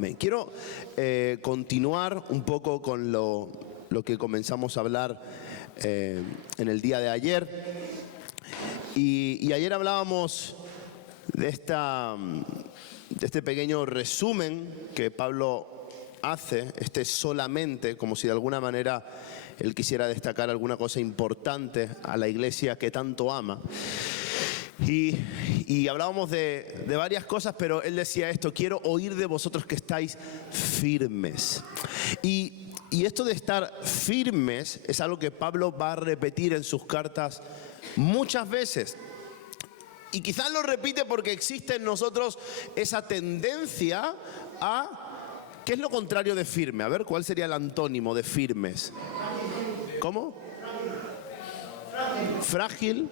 Amén. Quiero continuar un poco con lo que comenzamos a hablar en el día de ayer. Y ayer hablábamos de este pequeño resumen que Pablo hace, solamente, como si de alguna manera él quisiera destacar alguna cosa importante a la iglesia que tanto ama. Y hablábamos de varias cosas, pero él decía esto: quiero oír de vosotros que estáis firmes. Y esto de estar firmes es algo que Pablo va a repetir en sus cartas muchas veces. Y quizás lo repite porque existe en nosotros esa tendencia a... ¿Qué es lo contrario de firme? A ver, ¿cuál sería el antónimo de firmes? ¿Cómo? Frágil,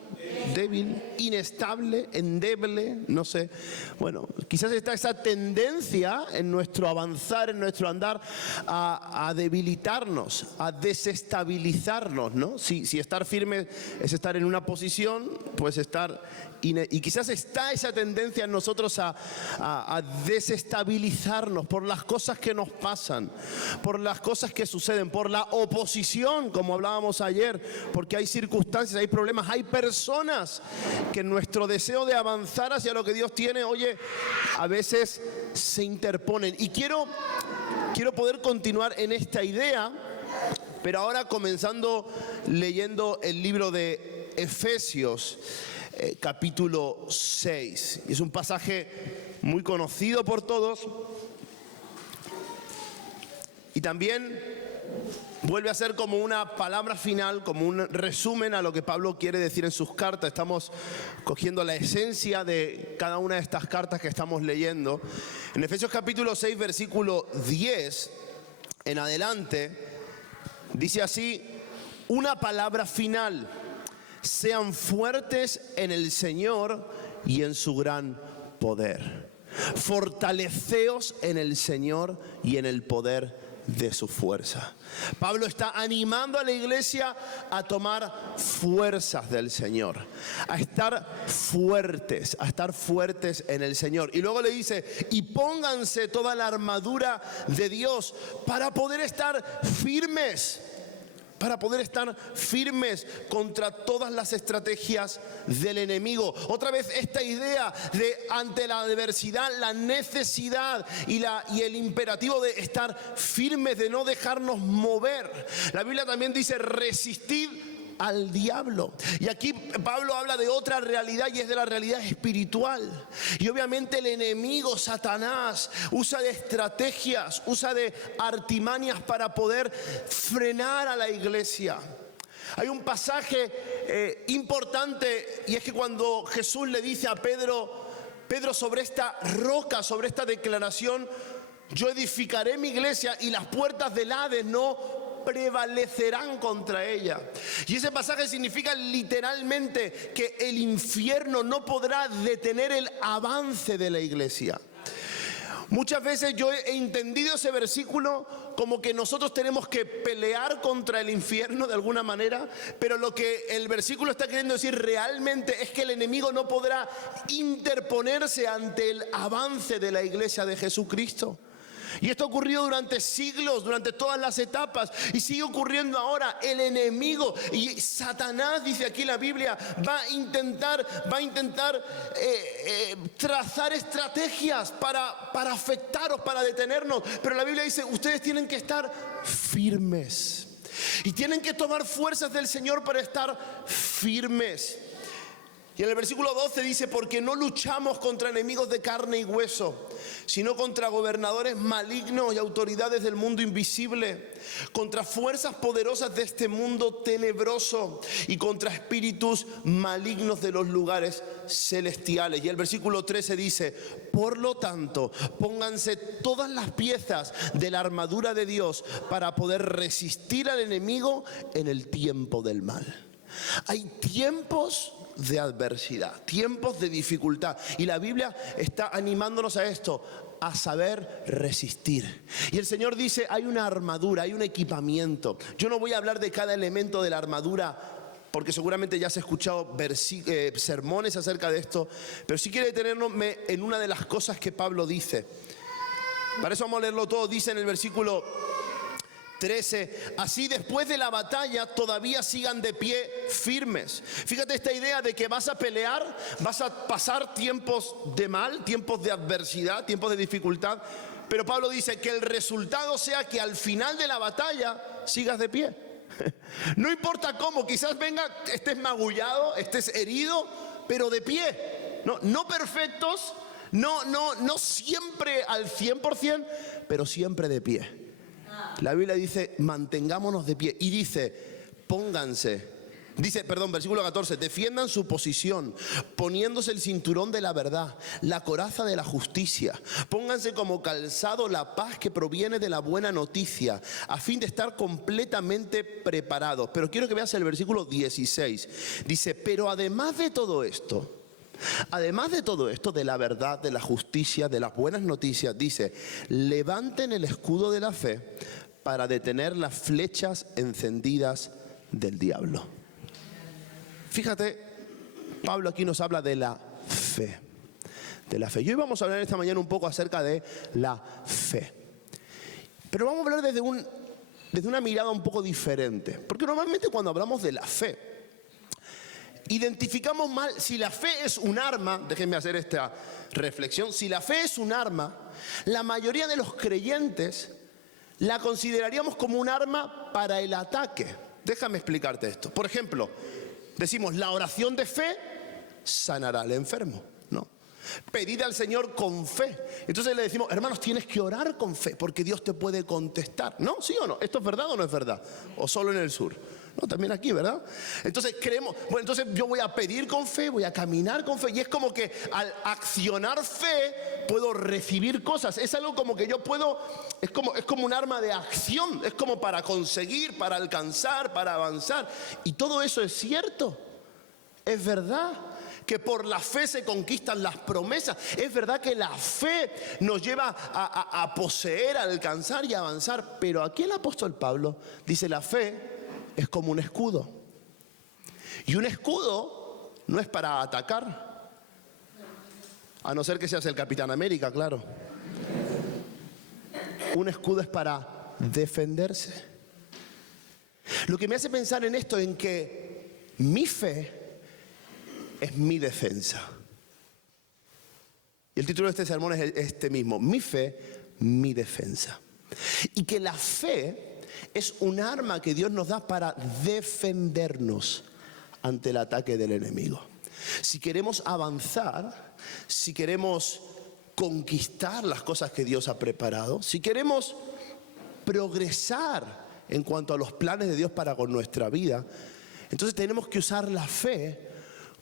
débil, inestable, endeble, no sé. Bueno, quizás está esa tendencia en nuestro avanzar, en nuestro andar, a debilitarnos, a desestabilizarnos, ¿no? Si estar firme es estar en una posición, pues estar... Y quizás está esa tendencia en nosotros a desestabilizarnos por las cosas que nos pasan, por las cosas que suceden, por la oposición, como hablábamos ayer, porque hay circunstancias, hay problemas, hay personas que en nuestro deseo de avanzar hacia lo que Dios tiene, a veces se interponen. Y quiero poder continuar en esta idea, pero ahora comenzando leyendo el libro de Efesios, capítulo 6. Es un pasaje muy conocido por todos y también vuelve a ser como una palabra final, como un resumen a lo que Pablo quiere decir en sus cartas. Estamos cogiendo la esencia de cada una de estas cartas que estamos leyendo. En Efesios capítulo 6, versículo 10 en adelante, dice así: una palabra final. Sean fuertes en el Señor y en su gran poder. Fortaleceos en el Señor y en el poder de su fuerza. Pablo está animando a la iglesia a tomar fuerzas del Señor, a estar fuertes en el Señor. Y luego le dice: y pónganse toda la armadura de Dios para poder estar firmes. Para poder estar firmes contra todas las estrategias del enemigo. Otra vez esta idea de ante la adversidad, la necesidad y el imperativo de estar firmes, de no dejarnos mover. La Biblia también dice: resistid al diablo. Y aquí Pablo habla de otra realidad, y es de la realidad espiritual. Y obviamente el enemigo, Satanás, usa de estrategias, usa de artimañas para poder frenar a la iglesia. Hay un pasaje importante, y es que cuando Jesús le dice a Pedro, sobre esta roca, sobre esta declaración: yo edificaré mi iglesia y las puertas del Hades no prevalecerán contra ella. Y ese pasaje significa literalmente que el infierno no podrá detener el avance de la iglesia. Muchas veces yo he entendido ese versículo como que nosotros tenemos que pelear contra el infierno de alguna manera, pero lo que el versículo está queriendo decir realmente es que el enemigo no podrá interponerse ante el avance de la iglesia de Jesucristo. Y esto ha ocurrido durante siglos, durante todas las etapas, y sigue ocurriendo ahora. El enemigo y Satanás, dice aquí la Biblia, va a intentar trazar estrategias para afectaros, para detenernos. Pero la Biblia dice: ustedes tienen que estar firmes y tienen que tomar fuerzas del Señor para estar firmes. Y en el versículo 12 dice: porque no luchamos contra enemigos de carne y hueso, sino contra gobernadores malignos y autoridades del mundo invisible, contra fuerzas poderosas de este mundo tenebroso y contra espíritus malignos de los lugares celestiales. Y el versículo 13 dice: por lo tanto, pónganse todas las piezas de la armadura de Dios para poder resistir al enemigo en el tiempo del mal. Hay tiempos de adversidad, tiempos de dificultad, y la Biblia está animándonos a esto, a saber resistir. Y el Señor dice: hay una armadura, hay un equipamiento. Yo no voy a hablar de cada elemento de la armadura, porque seguramente ya has escuchado sermones acerca de esto, pero sí quiero detenerme en una de las cosas que Pablo dice. Para eso vamos a leerlo todo. Dice en el versículo 13, así después de la batalla todavía sigan de pie firmes. Fíjate esta idea de que vas a pelear, vas a pasar tiempos de mal, tiempos de adversidad, tiempos de dificultad. Pero Pablo dice que el resultado sea que al final de la batalla sigas de pie. No importa cómo, quizás venga, estés magullado, estés herido, pero de pie. No perfectos, no siempre al 100%, pero siempre de pie. La Biblia dice, mantengámonos de pie. Y dice, versículo 14, defiendan su posición, poniéndose el cinturón de la verdad, la coraza de la justicia. Pónganse como calzado la paz que proviene de la buena noticia, a fin de estar completamente preparados. Pero quiero que veas el versículo 16. Dice, pero además de todo esto, de la verdad, de la justicia, de las buenas noticias, dice, levanten el escudo de la fe para detener las flechas encendidas del diablo. Fíjate, Pablo aquí nos habla de la fe. Y hoy vamos a hablar esta mañana un poco acerca de la fe. Pero vamos a hablar desde una mirada un poco diferente. Porque normalmente cuando hablamos de la fe, identificamos mal si la fe es un arma. Déjenme hacer esta reflexión. Si la fe es un arma, la mayoría de los creyentes la consideraríamos como un arma para el ataque. Déjame explicarte esto. Por ejemplo, decimos, la oración de fe sanará al enfermo, ¿no? Pedid al Señor con fe. Entonces le decimos, hermanos, tienes que orar con fe porque Dios te puede contestar. ¿No? ¿Sí o no? ¿Esto es verdad o no es verdad? ¿O solo en el sur? No, también aquí, ¿verdad? Entonces creemos, bueno, entonces yo voy a pedir con fe, voy a caminar con fe. Y es como que al accionar fe puedo recibir cosas. Es algo como que yo puedo, es como un arma de acción. Es como para conseguir, para alcanzar, para avanzar. Y todo eso es cierto. Es verdad que por la fe se conquistan las promesas. Es verdad que la fe nos lleva a poseer, a alcanzar y a avanzar. Pero aquí el apóstol Pablo dice, la fe es como un escudo. Y un escudo no es para atacar. A no ser que seas el Capitán América, claro. Un escudo es para defenderse. Lo que me hace pensar en esto, en que mi fe es mi defensa. Y el título de este sermón es este mismo: mi fe, mi defensa. Y que la fe es un arma que Dios nos da para defendernos ante el ataque del enemigo. Si queremos avanzar, si queremos conquistar las cosas que Dios ha preparado, si queremos progresar en cuanto a los planes de Dios para con nuestra vida, entonces tenemos que usar la fe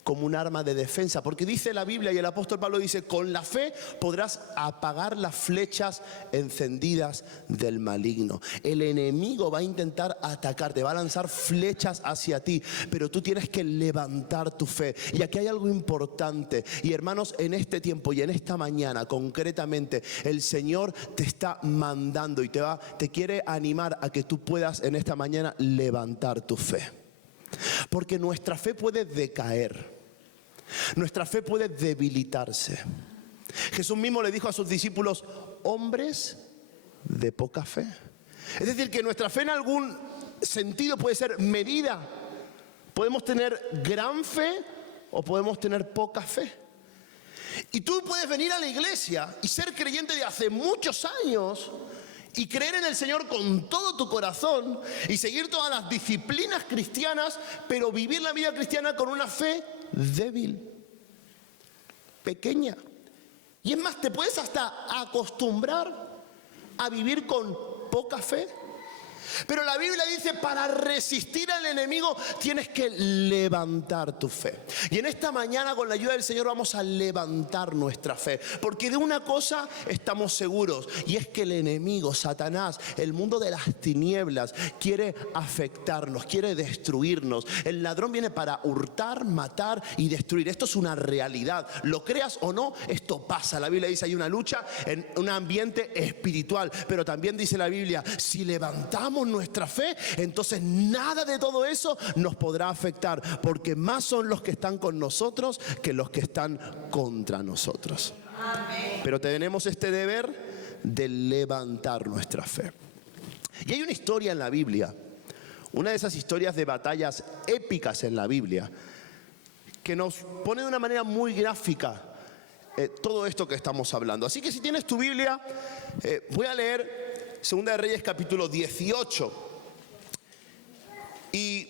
como un arma de defensa, porque dice la Biblia, y el apóstol Pablo dice, con la fe podrás apagar las flechas encendidas del maligno. El enemigo va a intentar atacarte, va a lanzar flechas hacia ti, pero tú tienes que levantar tu fe. Y aquí hay algo importante, y hermanos, en este tiempo y en esta mañana concretamente, el Señor te está mandando y te quiere animar a que tú puedas en esta mañana levantar tu fe, porque nuestra fe puede decaer. Nuestra fe puede debilitarse. Jesús mismo le dijo a sus discípulos, hombres de poca fe. Es decir, que nuestra fe en algún sentido puede ser medida. Podemos tener gran fe o podemos tener poca fe. Y tú puedes venir a la iglesia y ser creyente de hace muchos años y creer en el Señor con todo tu corazón y seguir todas las disciplinas cristianas, pero vivir la vida cristiana con una fe débil, pequeña. Y es más, te puedes hasta acostumbrar a vivir con poca fe. Pero la Biblia dice, para resistir al enemigo tienes que levantar tu fe. Y en esta mañana, con la ayuda del Señor, vamos a levantar nuestra fe. Porque de una cosa estamos seguros, y es que el enemigo, Satanás, el mundo de las tinieblas, quiere afectarnos, quiere destruirnos. El ladrón viene para hurtar, matar y destruir. Esto es una realidad. Lo creas o no, esto pasa. La Biblia dice, hay una lucha en un ambiente espiritual. Pero también dice la Biblia, si levantamos nuestra fe, entonces nada de todo eso nos podrá afectar, porque más son los que están con nosotros que los que están contra nosotros. Amén. Pero tenemos este deber de levantar nuestra fe. Y hay una historia en la Biblia, una de esas historias de batallas épicas en la Biblia, que nos pone de una manera muy gráfica todo esto que estamos hablando. Así que si tienes tu Biblia, voy a leer 2 de Reyes capítulo 18. Y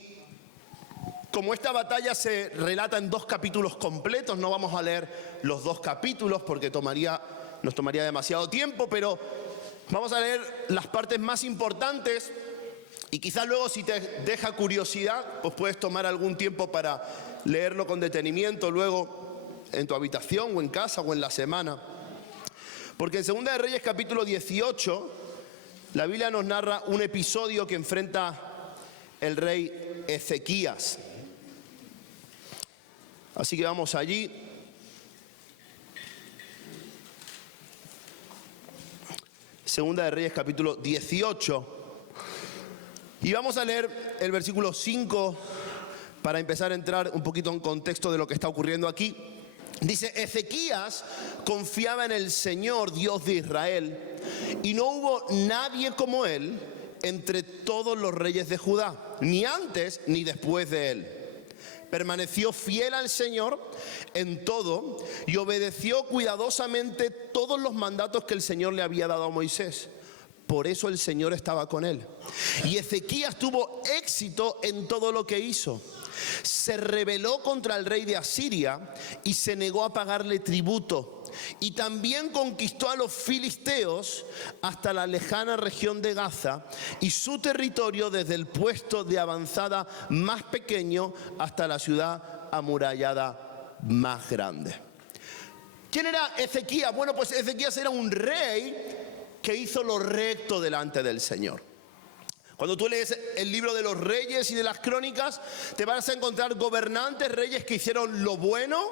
como esta batalla se relata en 2 capítulos completos, no vamos a leer los 2 capítulos porque nos tomaría demasiado tiempo, pero vamos a leer las partes más importantes y quizás luego, si te deja curiosidad, pues puedes tomar algún tiempo para leerlo con detenimiento luego en tu habitación o en casa o en la semana. Porque en 2 de Reyes capítulo 18 la Biblia nos narra un episodio que enfrenta el rey Ezequías. Así que vamos allí. Segunda de Reyes capítulo 18. Y vamos a leer el versículo 5 para empezar a entrar un poquito en contexto de lo que está ocurriendo aquí. Dice: Ezequías confiaba en el Señor, Dios de Israel, y no hubo nadie como él entre todos los reyes de Judá, ni antes ni después de él. Permaneció fiel al Señor en todo y obedeció cuidadosamente todos los mandatos que el Señor le había dado a Moisés. Por eso el Señor estaba con él. Y Ezequías tuvo éxito en todo lo que hizo. Se rebeló contra el rey de Asiria y se negó a pagarle tributo. Y también conquistó a los filisteos hasta la lejana región de Gaza y su territorio desde el puesto de avanzada más pequeño hasta la ciudad amurallada más grande. ¿Quién era Ezequías? Bueno, pues Ezequías era un rey que hizo lo recto delante del Señor. Cuando tú lees el libro de los reyes y de las crónicas, te vas a encontrar gobernantes, reyes que hicieron lo bueno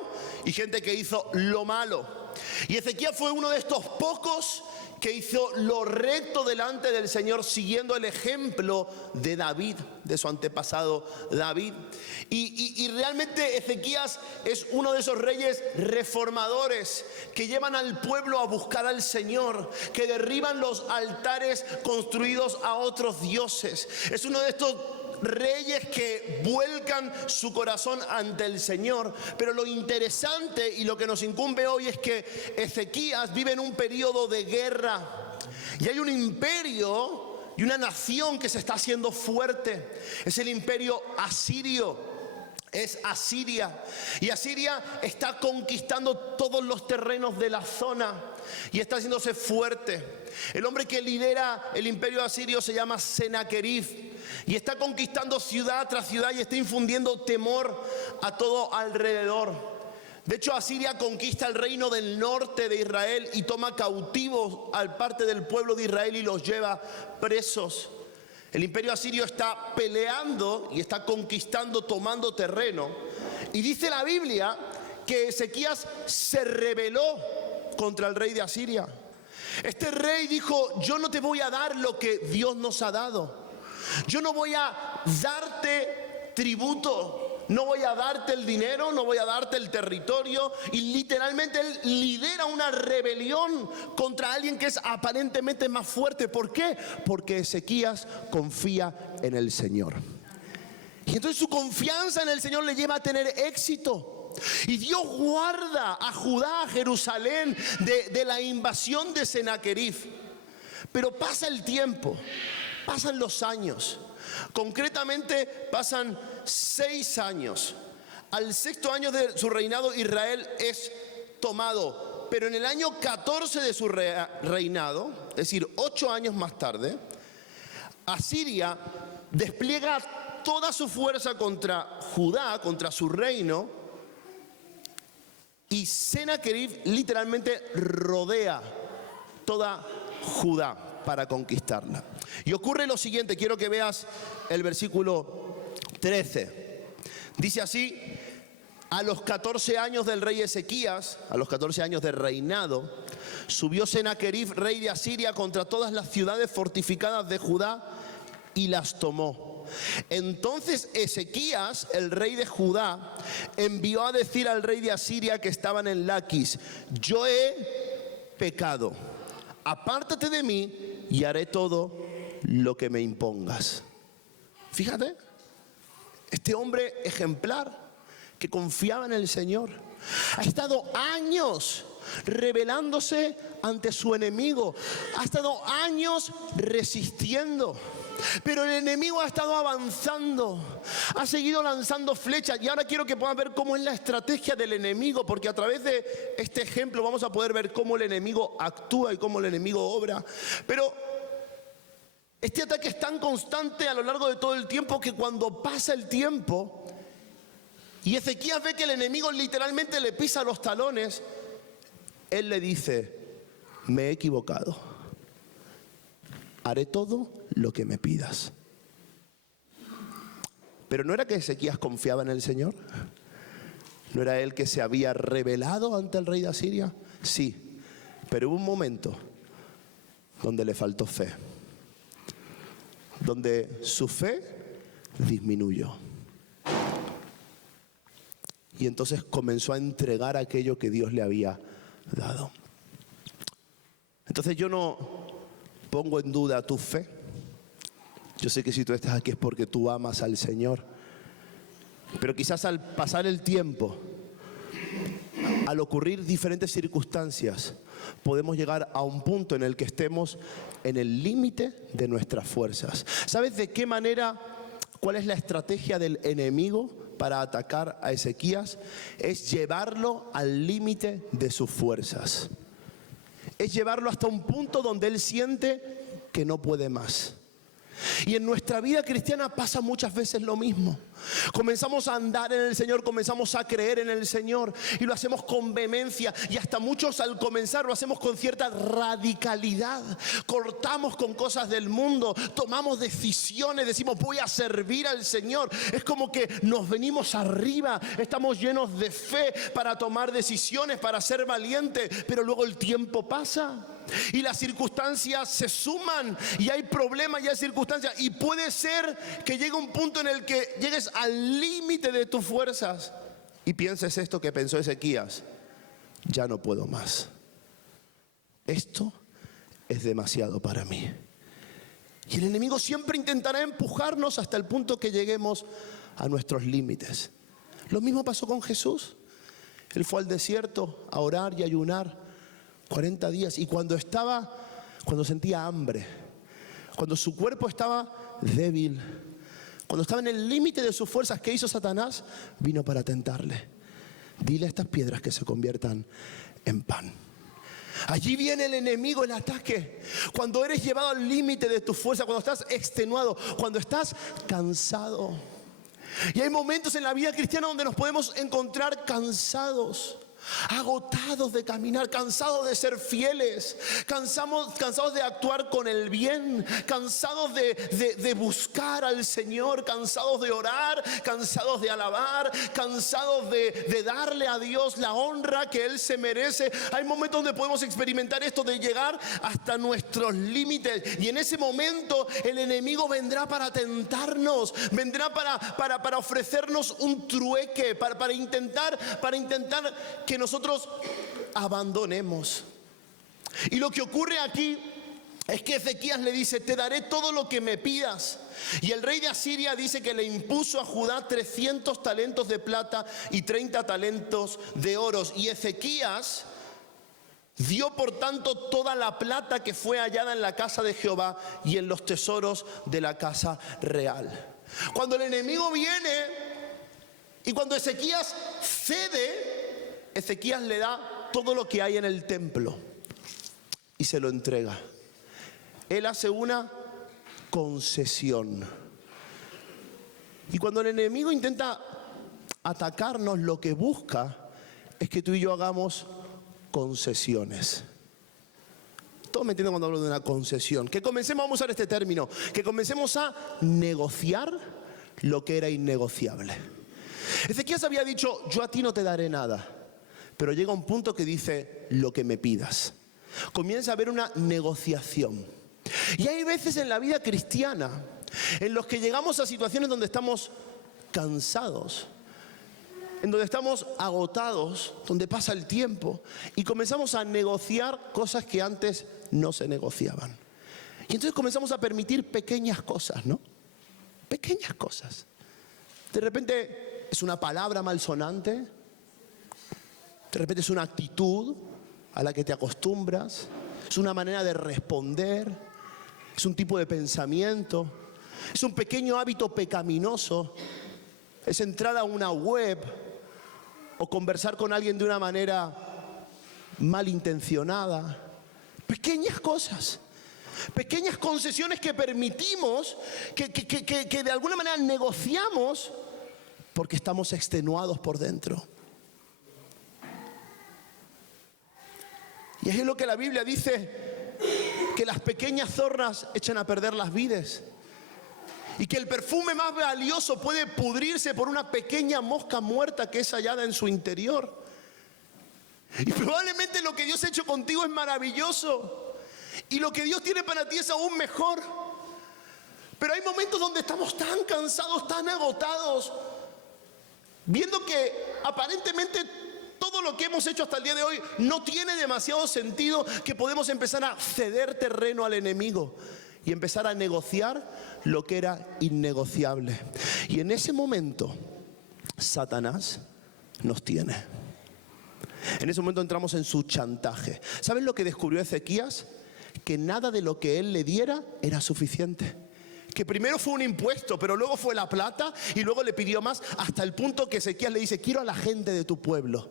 y gente que hizo lo malo. Y Ezequías fue uno de estos pocos que hizo lo recto delante del Señor, siguiendo el ejemplo de David, de su antepasado David. Y realmente Ezequías es uno de esos reyes reformadores que llevan al pueblo a buscar al Señor, que derriban los altares construidos a otros dioses. Es uno de estos reyes que vuelcan su corazón ante el Señor. Pero lo interesante y lo que nos incumbe hoy es que Ezequías vive en un periodo de guerra y hay un imperio y una nación que se está haciendo fuerte. Es el imperio asirio. Es Asiria. Y Asiria está conquistando todos los terrenos de la zona y está haciéndose fuerte. El hombre que lidera el imperio asirio se llama Sennacherib y está conquistando ciudad tras ciudad y está infundiendo temor a todo alrededor. De hecho, Asiria conquista el reino del norte de Israel y toma cautivos al parte del pueblo de Israel y los lleva presos. El imperio asirio está peleando y está conquistando, tomando terreno. Y dice la Biblia que Ezequías se rebeló contra el rey de Asiria. Este rey dijo: yo no te voy a dar lo que Dios nos ha dado. Yo no voy a darte tributo. No voy a darte el dinero, no voy a darte el territorio. Y literalmente él lidera una rebelión contra alguien que es aparentemente más fuerte. ¿Por qué? Porque Ezequías confía en el Señor. Y entonces su confianza en el Señor le lleva a tener éxito. Y Dios guarda a Judá, a Jerusalén, de la invasión de Sennacherib. Pero pasa el tiempo, pasan los años. Concretamente pasan 6 años. Al 6º año de su reinado, Israel es tomado. Pero en el año 14 de su reinado, es decir, 8 años más tarde, Asiria despliega toda su fuerza contra Judá, contra su reino, y Sennacherib literalmente rodea toda Judá para conquistarla. Y ocurre lo siguiente, quiero que veas el versículo 13. Dice así: a los 14 años del rey Ezequías, a los 14 años de reinado, subió Sennacherib, rey de Asiria, contra todas las ciudades fortificadas de Judá y las tomó. Entonces Ezequías, el rey de Judá, envió a decir al rey de Asiria que estaban en Laquis: yo he pecado. apártate de mí y haré todo lo que me impongas. Fíjate, este hombre ejemplar que confiaba en el Señor, ha estado años rebelándose ante su enemigo, ha estado años resistiendo, pero el enemigo ha estado avanzando, ha seguido lanzando flechas. Y ahora quiero que puedan ver cómo es la estrategia del enemigo, porque a través de este ejemplo vamos a poder ver cómo el enemigo actúa y cómo el enemigo obra. Pero este ataque es tan constante a lo largo de todo el tiempo que cuando pasa el tiempo y Ezequías ve que el enemigo literalmente le pisa los talones, él le dice: me he equivocado, haré todo lo que me pidas. Pero ¿no era que Ezequías confiaba en el Señor? ¿No era él que se había rebelado ante el rey de Asiria? Sí, pero hubo un momento donde le faltó fe, donde su fe disminuyó. Y entonces comenzó a entregar aquello que Dios le había dado. Entonces yo no pongo en duda tu fe. Yo sé que si tú estás aquí es porque tú amas al Señor. Pero quizás al pasar el tiempo, al ocurrir diferentes circunstancias, podemos llegar a un punto en el que estemos en el límite de nuestras fuerzas. ¿Sabes de qué manera, cuál es la estrategia del enemigo para atacar a Ezequías? Es llevarlo al límite de sus fuerzas. Es llevarlo hasta un punto donde él siente que no puede más. Y en nuestra vida cristiana pasa muchas veces lo mismo. Comenzamos a andar en el Señor, comenzamos a creer en el Señor y lo hacemos con vehemencia, y hasta muchos al comenzar lo hacemos con cierta radicalidad. Cortamos con cosas del mundo, tomamos decisiones, decimos voy a servir al Señor. Es como que nos venimos arriba, estamos llenos de fe para tomar decisiones, para ser valientes, pero luego el tiempo pasa y las circunstancias se suman y hay problemas y hay circunstancias, y puede ser que llegue un punto en el que llegues al límite de tus fuerzas y pienses esto que pensó Ezequías: ya no puedo más, esto es demasiado para mí. Y el enemigo siempre intentará empujarnos hasta el punto que lleguemos a nuestros límites. Lo mismo pasó con Jesús. Él fue al desierto a orar y ayunar 40 días, y cuando sentía hambre, cuando su cuerpo estaba débil, cuando estaba en el límite de sus fuerzas, ¿qué hizo Satanás? Vino para tentarle. Dile a estas piedras que se conviertan en pan. Allí viene el enemigo, el ataque. Cuando eres llevado al límite de tu fuerza, cuando estás extenuado, cuando estás cansado. Y hay momentos en la vida cristiana donde nos podemos encontrar cansados, agotados de caminar, cansados de ser fieles, cansados de actuar con el bien, cansados de buscar al Señor, cansados de orar, cansados de alabar, cansados de darle a Dios la honra que Él se merece. Hay momentos donde podemos experimentar esto, de llegar hasta nuestros límites, y en ese momento el enemigo vendrá para tentarnos, vendrá para ofrecernos un trueque, para intentar que nosotros abandonemos. Y lo que ocurre aquí es que Ezequías le dice: te daré todo lo que me pidas. Y el rey de Asiria dice que le impuso a Judá 300 talentos de plata y 30 talentos de oro. Y Ezequías dio por tanto toda la plata que fue hallada en la casa de Jehová y en los tesoros de la casa real. Cuando el enemigo viene y cuando Ezequías cede, Ezequías le da todo lo que hay en el templo y se lo entrega. Él hace una concesión. Y cuando el enemigo intenta atacarnos, lo que busca es que tú y yo hagamos concesiones. Todos me entienden cuando hablo de una concesión. Que comencemos, vamos a usar este término, que comencemos a negociar lo que era innegociable. Ezequías había dicho: yo a ti no te daré nada. Pero llega un punto que dice: lo que me pidas. Comienza a haber una negociación. Y hay veces en la vida cristiana en los que llegamos a situaciones donde estamos cansados, en donde estamos agotados, donde pasa el tiempo y comenzamos a negociar cosas que antes no se negociaban. Y entonces comenzamos a permitir pequeñas cosas, ¿no? Pequeñas cosas. De repente es una palabra malsonante, de repente es una actitud a la que te acostumbras, es una manera de responder, es un tipo de pensamiento, es un pequeño hábito pecaminoso, es entrar a una web o conversar con alguien de una manera malintencionada. Pequeñas cosas, pequeñas concesiones que permitimos, que de alguna manera negociamos porque estamos extenuados por dentro. Y es lo que la Biblia dice, que las pequeñas zorras echan a perder las vides. Y que el perfume más valioso puede pudrirse por una pequeña mosca muerta que es hallada en su interior. Y probablemente lo que Dios ha hecho contigo es maravilloso. Y lo que Dios tiene para ti es aún mejor. Pero hay momentos donde estamos tan cansados, tan agotados, viendo que aparentemente todo lo que hemos hecho hasta el día de hoy no tiene demasiado sentido, que podemos empezar a ceder terreno al enemigo y empezar a negociar lo que era innegociable. Y en ese momento, Satanás nos tiene. En ese momento entramos en su chantaje. ¿Saben lo que descubrió Ezequías? Que nada de lo que él le diera era suficiente. Que primero fue un impuesto, pero luego fue la plata y luego le pidió más, hasta el punto que Ezequías le dice: quiero a la gente de tu pueblo.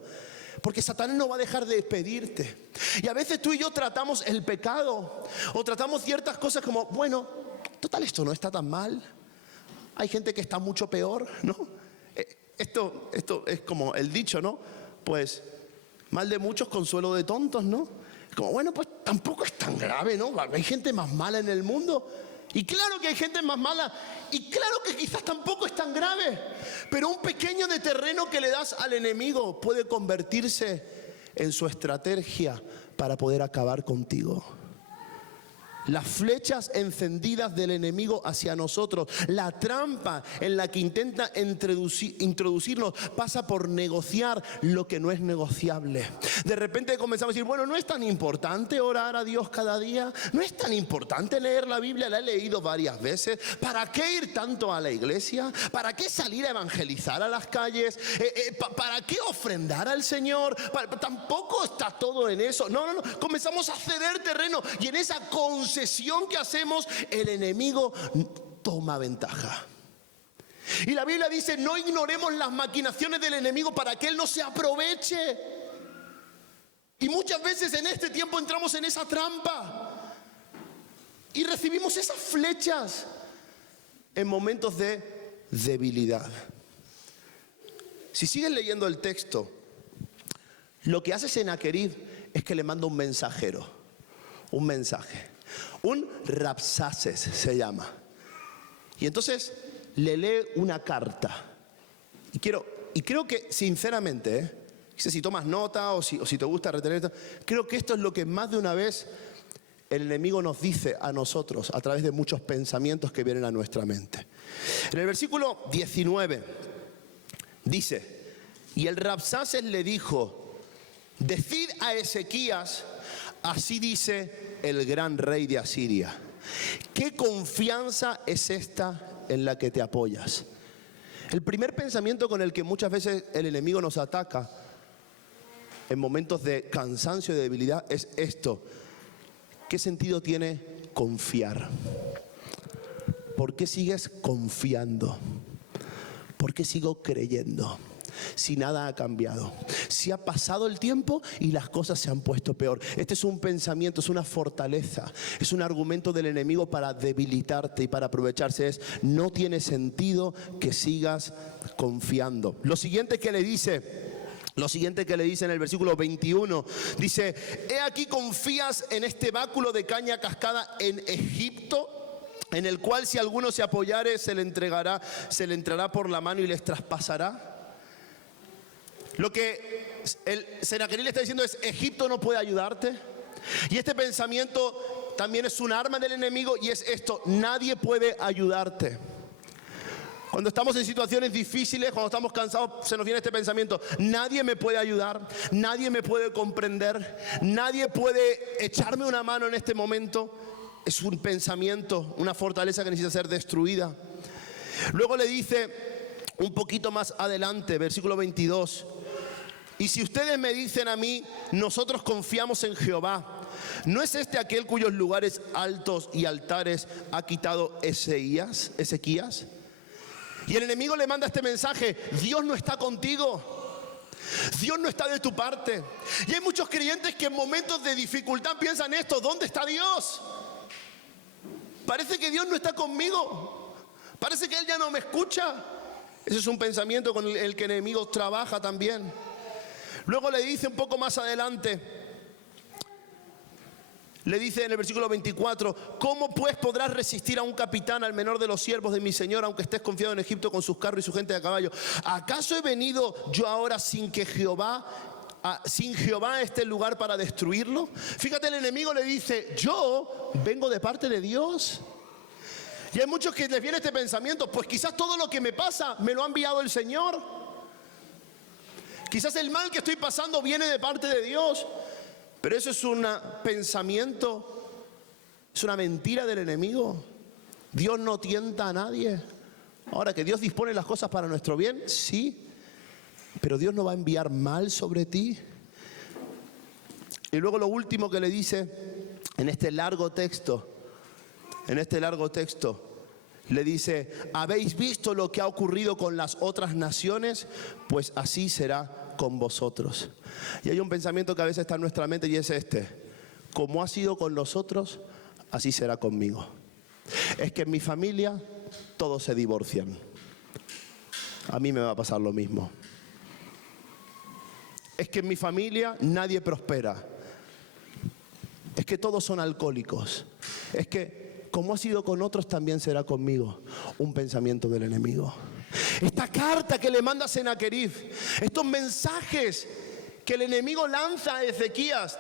Porque Satanás no va a dejar de pedirte. Y a veces tú y yo tratamos el pecado o tratamos ciertas cosas como, bueno, total, esto no está tan mal. Hay gente que está mucho peor, ¿no? Esto es como el dicho, ¿no? Pues mal de muchos, consuelo de tontos, ¿no? Como, bueno, pues tampoco es tan grave, ¿no? Hay gente más mala en el mundo. Y claro que hay gente más mala, y claro que quizás tampoco es tan grave, pero un pequeño de terreno que le das al enemigo puede convertirse en su estrategia para poder acabar contigo. Las flechas encendidas del enemigo hacia nosotros, la trampa en la que intenta introducirnos, pasa por negociar lo que no es negociable. De repente comenzamos a decir, bueno, no es tan importante orar a Dios cada día, no es tan importante leer la Biblia, la he leído varias veces. ¿Para qué ir tanto a la iglesia? ¿Para qué salir a evangelizar a las calles? ¿Para qué ofrendar al Señor? Tampoco está todo en eso. No. Comenzamos a ceder terreno y en esa concesión que hacemos, el enemigo toma ventaja. Y la Biblia dice: no ignoremos las maquinaciones del enemigo para que él no se aproveche. Y muchas veces en este tiempo entramos en esa trampa y recibimos esas flechas en momentos de debilidad. Si sigues leyendo el texto, lo que hace Sennacherib es que le manda un mensajero, un mensaje. Un Rabsaces se llama. Y entonces le lee una carta. Y creo que sinceramente, no sé si tomas nota o si te gusta retener esto, creo que esto es lo que más de una vez el enemigo nos dice a nosotros a través de muchos pensamientos que vienen a nuestra mente. En el versículo 19 dice: y el Rabsaces le dijo: decid a Ezequías, así dice el gran rey de Asiria, ¿qué confianza es esta en la que te apoyas? El primer pensamiento con el que muchas veces el enemigo nos ataca en momentos de cansancio y de debilidad es esto: ¿qué sentido tiene confiar? ¿Por qué sigues confiando? ¿Por qué sigo creyendo? Si nada ha cambiado, si ha pasado el tiempo y las cosas se han puesto peor. Este es un pensamiento, es una fortaleza, es un argumento del enemigo para debilitarte y para aprovecharse. No tiene sentido que sigas confiando. Lo siguiente que le dice en el versículo 21, dice: he aquí confías en este báculo de caña cascada en Egipto, en el cual si alguno se apoyare se le entrará por la mano y les traspasará. Lo que el Sennacherib le está diciendo es: Egipto no puede ayudarte. Y este pensamiento también es un arma del enemigo, y es esto: nadie puede ayudarte. Cuando estamos en situaciones difíciles, cuando estamos cansados, se nos viene este pensamiento: nadie me puede ayudar, nadie me puede comprender, nadie puede echarme una mano en este momento. Es un pensamiento, una fortaleza que necesita ser destruida. Luego le dice un poquito más adelante, versículo 22: y si ustedes me dicen a mí, nosotros confiamos en Jehová, ¿no es este aquel cuyos lugares altos y altares ha quitado Ezequías? Y el enemigo le manda este mensaje: Dios no está contigo, Dios no está de tu parte. Y hay muchos creyentes que en momentos de dificultad piensan esto: ¿dónde está Dios? Parece que Dios no está conmigo, parece que Él ya no me escucha. Ese es un pensamiento con el que el enemigo trabaja también. Luego le dice un poco más adelante, le dice en el versículo 24: ¿cómo pues podrás resistir a un capitán, al menor de los siervos de mi Señor, aunque estés confiado en Egipto con sus carros y su gente de caballo? ¿Acaso he venido yo ahora sin Jehová a este lugar para destruirlo? Fíjate, el enemigo le dice: yo vengo de parte de Dios. Y hay muchos que les viene este pensamiento: pues quizás todo lo que me pasa me lo ha enviado el Señor. Quizás el mal que estoy pasando viene de parte de Dios. Pero eso es un pensamiento, es una mentira del enemigo. Dios no tienta a nadie. Ahora, que Dios dispone las cosas para nuestro bien, sí, pero Dios no va a enviar mal sobre ti. Y luego lo último que le dice en este largo texto, le dice: ¿habéis visto lo que ha ocurrido con las otras naciones? Pues así será con vosotros. Y hay un pensamiento que a veces está en nuestra mente, y es este: como ha sido con nosotros, así será conmigo. Es que en mi familia todos se divorcian, a mí me va a pasar lo mismo. Es que en mi familia nadie prospera. Es que todos son alcohólicos. Es que como ha sido con otros, también será conmigo. Un pensamiento del enemigo. Esta carta que le manda Sennacherib, estos mensajes que el enemigo lanza a Ezequías,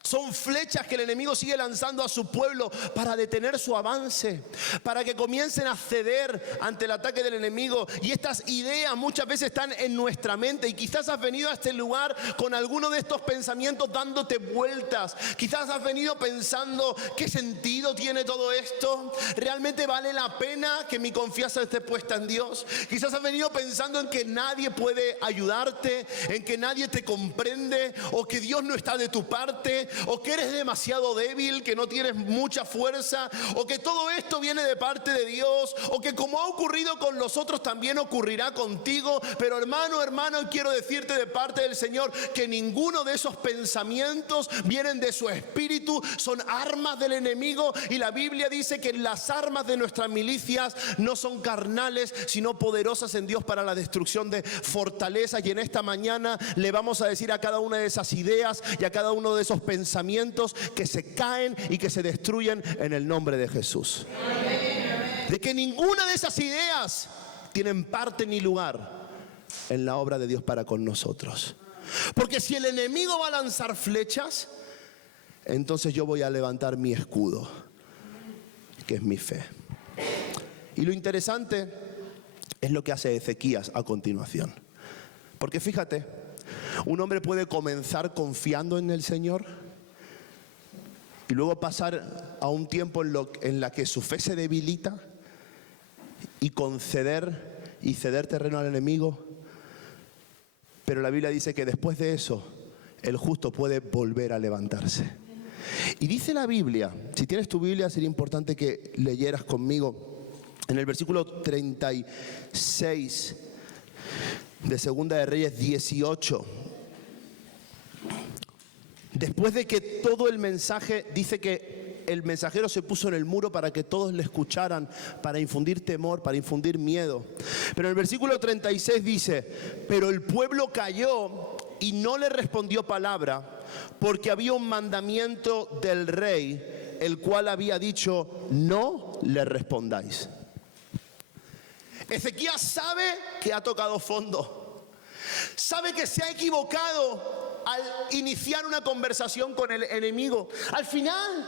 son flechas que el enemigo sigue lanzando a su pueblo para detener su avance, para que comiencen a ceder ante el ataque del enemigo. Y estas ideas muchas veces están en nuestra mente, y quizás has venido a este lugar con alguno de estos pensamientos dándote vueltas. Quizás has venido pensando: ¿qué sentido tiene todo esto? ¿Realmente vale la pena que mi confianza esté puesta en Dios? Quizás has venido pensando en que nadie puede ayudarte, en que nadie te comprende, o que Dios no está de tu parte, o que eres demasiado débil, que no tienes mucha fuerza, o que todo esto viene de parte de Dios, o que como ha ocurrido con los otros también ocurrirá contigo. Pero hermano, quiero decirte de parte del Señor que ninguno de esos pensamientos vienen de su espíritu, son armas del enemigo. Y la Biblia dice que las armas de nuestras milicias no son carnales, sino poderosas en Dios para la destrucción de fortalezas. Y en esta mañana le vamos a decir a cada una de esas ideas y a cada uno de esos pensamientos que se caen y que se destruyen en el nombre de Jesús. De que ninguna de esas ideas tienen parte ni lugar en la obra de Dios para con nosotros. Porque si el enemigo va a lanzar flechas, entonces yo voy a levantar mi escudo, que es mi fe. Y lo interesante es lo que hace Ezequías a continuación. Porque fíjate, un hombre puede comenzar confiando en el Señor y luego pasar a un tiempo en la que su fe se debilita y ceder terreno al enemigo. Pero la Biblia dice que después de eso, el justo puede volver a levantarse. Y dice la Biblia, si tienes tu Biblia, sería importante que leyeras conmigo en el versículo 36 de Segunda de Reyes 18. Después de que todo el mensaje, dice que el mensajero se puso en el muro para que todos le escucharan, para infundir temor, para infundir miedo. Pero en el versículo 36 dice: pero el pueblo calló y no le respondió palabra, porque había un mandamiento del rey, el cual había dicho: no le respondáis. Ezequías sabe que ha tocado fondo, sabe que se ha equivocado al iniciar una conversación con el enemigo. Al final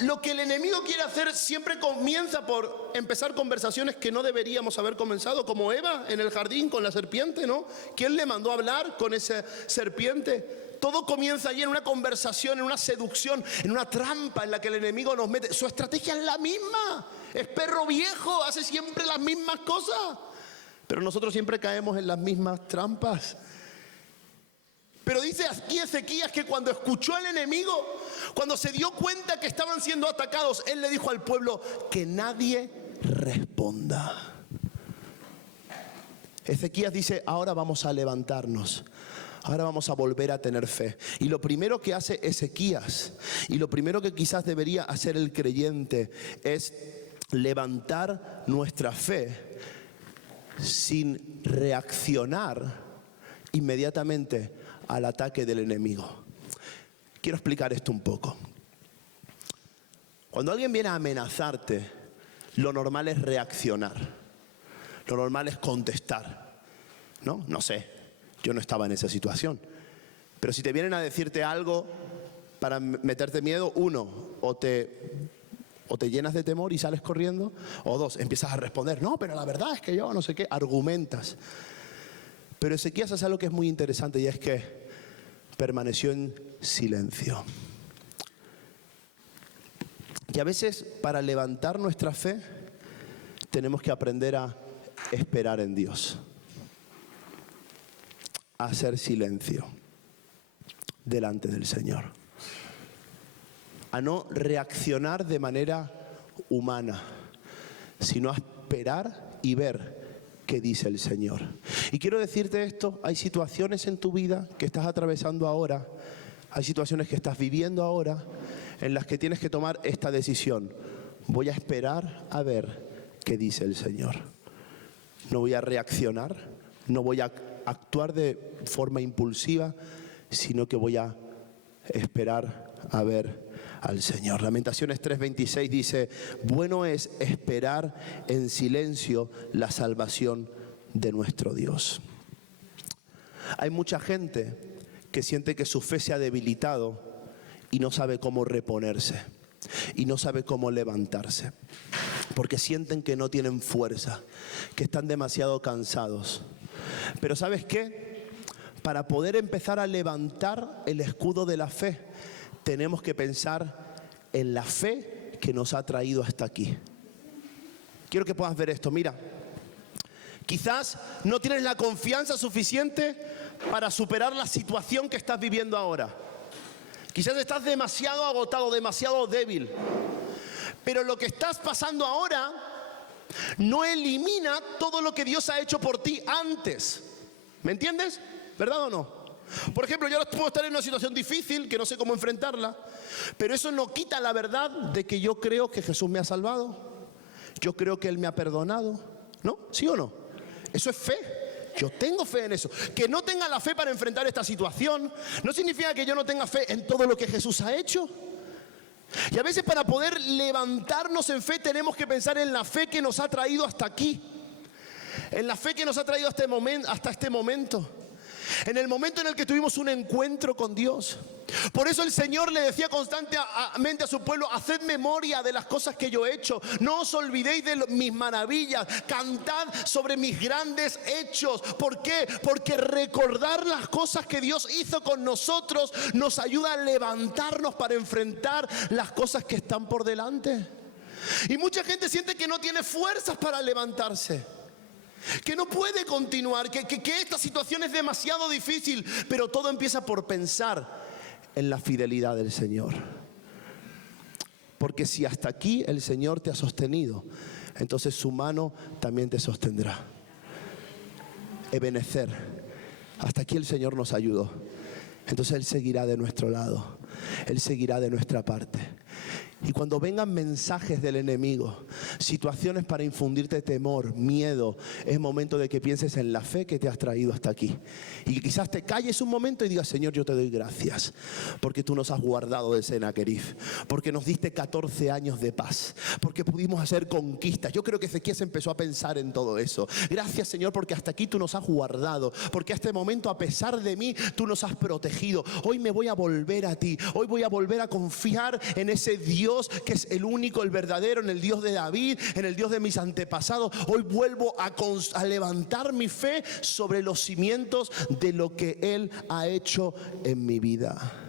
Lo que el enemigo quiere hacer siempre comienza por empezar conversaciones que no deberíamos haber comenzado, como Eva en el jardín con la serpiente, ¿no? ¿Quién le mandó a hablar con esa serpiente? Todo comienza allí en una conversación, en una seducción, en una trampa en la que el enemigo nos mete. Su estrategia es la misma. Es perro viejo, hace siempre las mismas cosas. Pero nosotros siempre caemos en las mismas trampas. Pero dice aquí Ezequías que cuando escuchó al enemigo, cuando se dio cuenta que estaban siendo atacados, él le dijo al pueblo que nadie responda. Ezequías dice, ahora vamos a levantarnos. Ahora vamos a volver a tener fe. Y lo primero que hace Ezequías, y lo primero que quizás debería hacer el creyente, es levantar nuestra fe sin reaccionar inmediatamente al ataque del enemigo. Quiero explicar esto un poco. Cuando alguien viene a amenazarte, lo normal es reaccionar. Lo normal es contestar. No sé, yo no estaba en esa situación. Pero si te vienen a decirte algo para meterte miedo, uno, o te llenas de temor y sales corriendo, o dos, empiezas a responder, no, pero la verdad es que yo no sé qué, argumentas. Pero Ezequías hace algo que es muy interesante y es que permaneció en silencio. Y a veces para levantar nuestra fe tenemos que aprender a esperar en Dios, a hacer silencio delante del Señor, a no reaccionar de manera humana, sino a esperar y ver qué dice el Señor. Y quiero decirte esto, hay situaciones en tu vida que estás atravesando ahora, hay situaciones que estás viviendo ahora, en las que tienes que tomar esta decisión. Voy a esperar a ver qué dice el Señor. No voy a reaccionar, no voy a actuar de forma impulsiva, sino que voy a esperar a ver al Señor. Lamentaciones 3:26 dice, bueno es esperar en silencio la salvación de nuestro Dios. Hay mucha gente que siente que su fe se ha debilitado y no sabe cómo reponerse y no sabe cómo levantarse, porque sienten que no tienen fuerza, que están demasiado cansados. Pero ¿sabes qué? Para poder empezar a levantar el escudo de la fe, tenemos que pensar en la fe que nos ha traído hasta aquí. Quiero que puedas ver esto, mira. Quizás no tienes la confianza suficiente para superar la situación que estás viviendo ahora. Quizás estás demasiado agotado, demasiado débil. Pero lo que estás pasando ahora no elimina todo lo que Dios ha hecho por ti antes. ¿Me entiendes? ¿Verdad o no? Por ejemplo, yo ahora puedo estar en una situación difícil que no sé cómo enfrentarla, pero eso no quita la verdad de que yo creo que Jesús me ha salvado. Yo creo que Él me ha perdonado. ¿No? ¿Sí o no? Eso es fe. Yo tengo fe en eso. Que no tenga la fe para enfrentar esta situación no significa que yo no tenga fe en todo lo que Jesús ha hecho. Y a veces para poder levantarnos en fe tenemos que pensar en la fe que nos ha traído hasta aquí. En la fe que nos ha traído hasta este momento. En el momento en el que tuvimos un encuentro con Dios. Por eso el Señor le decía constantemente a su pueblo, haced memoria de las cosas que yo he hecho, no os olvidéis de mis maravillas, cantad sobre mis grandes hechos. ¿Por qué? Porque recordar las cosas que Dios hizo con nosotros nos ayuda a levantarnos para enfrentar las cosas que están por delante. Y mucha gente siente que no tiene fuerzas para levantarse, que no puede continuar, que esta situación es demasiado difícil. Pero todo empieza por pensar en la fidelidad del Señor. Porque si hasta aquí el Señor te ha sostenido, entonces su mano también te sostendrá. Ebenezer, hasta aquí el Señor nos ayudó, entonces Él seguirá de nuestro lado, Él seguirá de nuestra parte. Y cuando vengan mensajes del enemigo, situaciones para infundirte temor, miedo, es momento de que pienses en la fe que te has traído hasta aquí. Y que quizás te calles un momento y digas, Señor, yo te doy gracias, porque tú nos has guardado de Sennacherib, porque nos diste 14 años de paz, porque pudimos hacer conquistas. Yo creo que Ezequías empezó a pensar en todo eso. Gracias, Señor, porque hasta aquí tú nos has guardado, porque a este momento, a pesar de mí, tú nos has protegido. Hoy me voy a volver a ti, hoy voy a volver a confiar en ese Dios Dios que es el único, el verdadero, en el Dios de David, en el Dios de mis antepasados. Hoy vuelvo a levantar mi fe sobre los cimientos de lo que Él ha hecho en mi vida.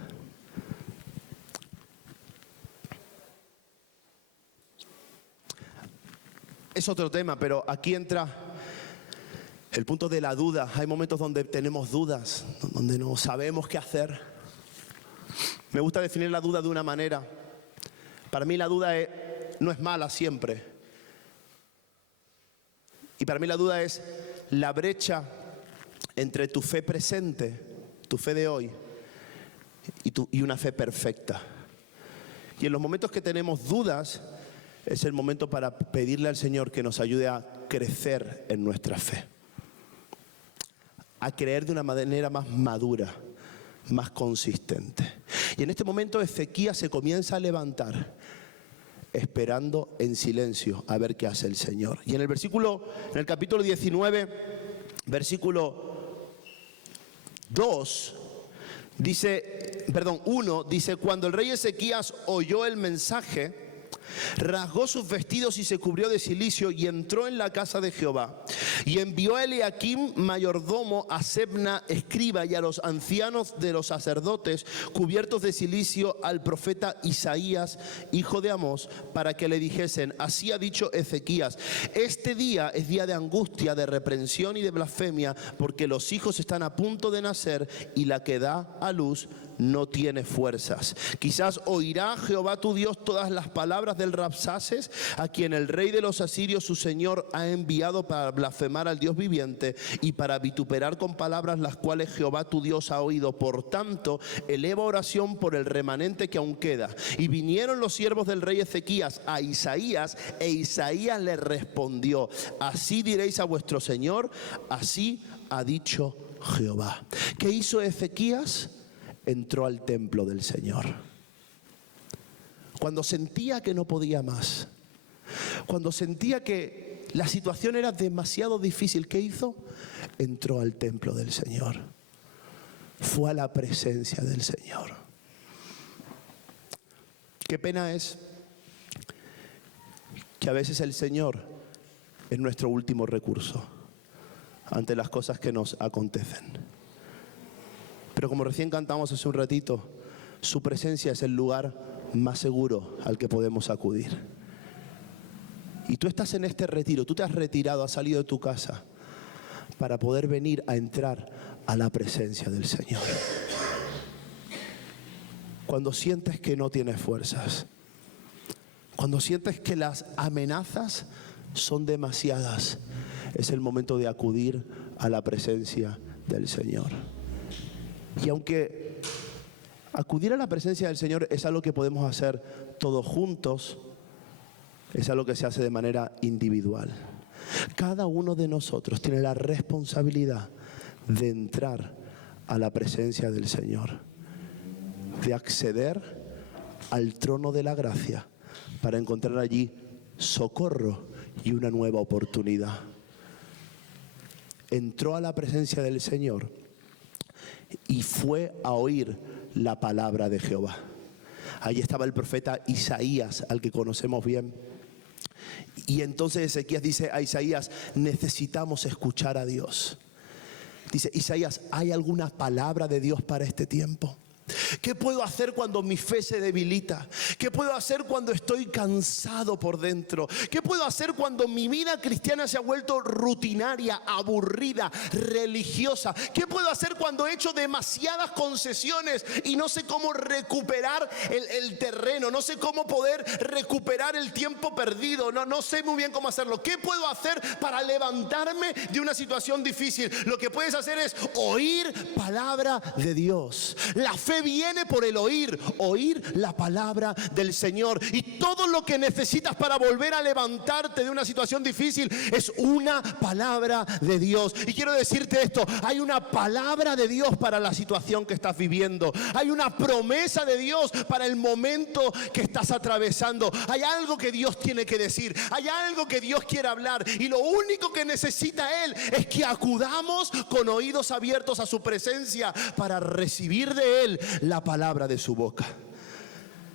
Es otro tema, pero aquí entra el punto de la duda. Hay momentos donde tenemos dudas, donde no sabemos qué hacer. Me gusta definir la duda de una manera. Para mí la duda no es mala siempre. Y para mí la duda es la brecha entre tu fe presente, tu fe de hoy, y una fe perfecta. Y en los momentos que tenemos dudas, es el momento para pedirle al Señor que nos ayude a crecer en nuestra fe. A creer de una manera más madura, más consistente. Y en este momento Ezequías se comienza a levantar, esperando en silencio a ver qué hace el Señor. Y en el capítulo 19, versículo 1 dice: cuando el rey Ezequías oyó el mensaje, rasgó sus vestidos y se cubrió de cilicio y entró en la casa de Jehová. Y envió a Eliakim, mayordomo, a Sebna, escriba, y a los ancianos de los sacerdotes, cubiertos de cilicio, al profeta Isaías, hijo de Amós, para que le dijesen: así ha dicho Ezequías, este día es día de angustia, de reprensión y de blasfemia, porque los hijos están a punto de nacer y la que da a luz no tiene fuerzas. Quizás oirá Jehová tu Dios todas las palabras del Rabsaces, a quien el rey de los asirios su señor ha enviado para blasfemar al Dios viviente y para vituperar con palabras las cuales Jehová tu Dios ha oído. Por tanto, eleva oración por el remanente que aún queda. Y vinieron los siervos del rey Ezequías a Isaías, e Isaías le respondió: así diréis a vuestro señor, así ha dicho Jehová. ¿Qué hizo Ezequías? Entró al templo del Señor. Cuando sentía que no podía más, cuando sentía que la situación era demasiado difícil, ¿qué hizo? Entró al templo del Señor. Fue a la presencia del Señor. Qué pena es que a veces el Señor es nuestro último recurso ante las cosas que nos acontecen. Pero como recién cantamos hace un ratito, su presencia es el lugar más seguro al que podemos acudir. Y tú estás en este retiro, tú te has retirado, has salido de tu casa para poder venir a entrar a la presencia del Señor. Cuando sientes que no tienes fuerzas, cuando sientes que las amenazas son demasiadas, es el momento de acudir a la presencia del Señor. Y aunque acudir a la presencia del Señor es algo que podemos hacer todos juntos, es algo que se hace de manera individual. Cada uno de nosotros tiene la responsabilidad de entrar a la presencia del Señor, de acceder al trono de la gracia para encontrar allí socorro y una nueva oportunidad. Entró a la presencia del Señor y fue a oír la palabra de Jehová. Allí estaba el profeta Isaías, al que conocemos bien. Y entonces Ezequías dice a Isaías: necesitamos escuchar a Dios. Dice: Isaías, ¿hay alguna palabra de Dios para este tiempo? ¿Qué puedo hacer cuando mi fe se debilita? ¿Qué puedo hacer cuando estoy cansado por dentro? ¿Qué puedo hacer cuando mi vida cristiana se ha vuelto rutinaria, aburrida, religiosa? ¿Qué puedo hacer cuando he hecho demasiadas concesiones y no sé cómo recuperar el terreno? No sé cómo poder recuperar el tiempo perdido. No sé muy bien cómo hacerlo. ¿Qué puedo hacer para levantarme de una situación difícil? Lo que puedes hacer es oír palabra de Dios. La fe viene por el oír la palabra del Señor. Y todo lo que necesitas para volver a levantarte de una situación difícil es una palabra de Dios. Y quiero decirte esto: hay una palabra de Dios para la situación que estás viviendo. Hay una promesa de Dios para el momento que estás atravesando. Hay algo que Dios tiene que decir. Hay algo que Dios quiere hablar. Y lo único que necesita Él es que acudamos con oídos abiertos a su presencia para recibir de Él la palabra de su boca.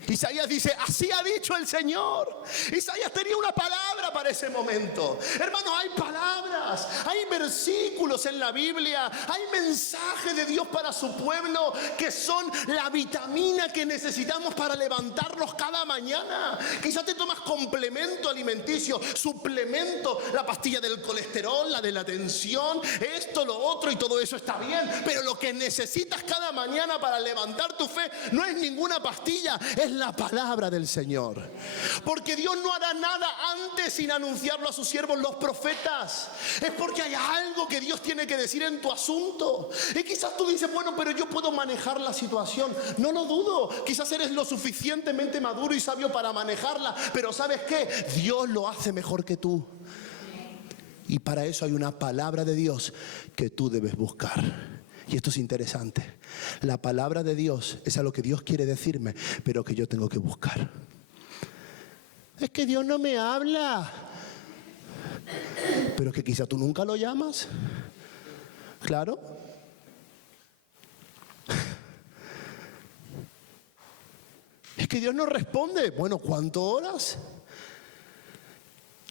Isaías dice, así ha dicho el Señor. Isaías tenía una palabra para ese momento. Hermanos, hay palabras, hay versículos en la Biblia, hay mensajes de Dios para su pueblo que son la vitamina que necesitamos para levantarnos cada mañana. Quizás te tomas complemento alimenticio, suplemento, la pastilla del colesterol, la de la tensión, esto, lo otro, y todo eso está bien. Pero lo que necesitas cada mañana para levantar tu fe no es ninguna pastilla, es la palabra del Señor. Porque Dios no hará nada antes sin anunciarlo a sus siervos los profetas. Es porque hay algo que Dios tiene que decir en tu asunto. Y quizás tú dices, bueno, pero yo puedo manejar la situación. No lo dudo. Quizás eres lo suficientemente maduro y sabio para manejarla. Pero ¿sabes qué? Dios lo hace mejor que tú. Y para eso hay una palabra de Dios que tú debes buscar. Y esto es interesante. La palabra de Dios es a lo que Dios quiere decirme, pero que yo tengo que buscar. Es que Dios no me habla. Pero que quizá tú nunca lo llamas. Claro. Es que Dios no responde. Bueno, ¿cuánto oras?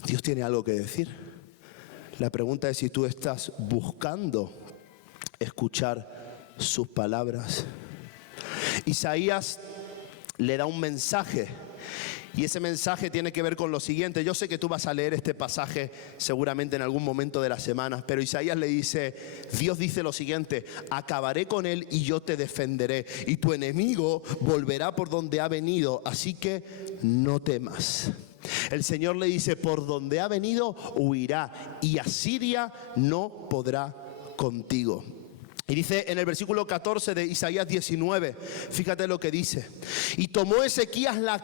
Dios tiene algo que decir. La pregunta es si tú estás buscando escuchar sus palabras. Isaías le da un mensaje, y ese mensaje tiene que ver con lo siguiente. Yo sé que tú vas a leer este pasaje seguramente en algún momento de la semana, pero Isaías le dice, Dios dice lo siguiente: acabaré con él y yo te defenderé, y tu enemigo volverá por donde ha venido, así que no temas. El Señor le dice, por donde ha venido huirá, y Asiria no podrá contigo. Y dice en el versículo 14 de Isaías 19, fíjate lo que dice. Y tomó Ezequías las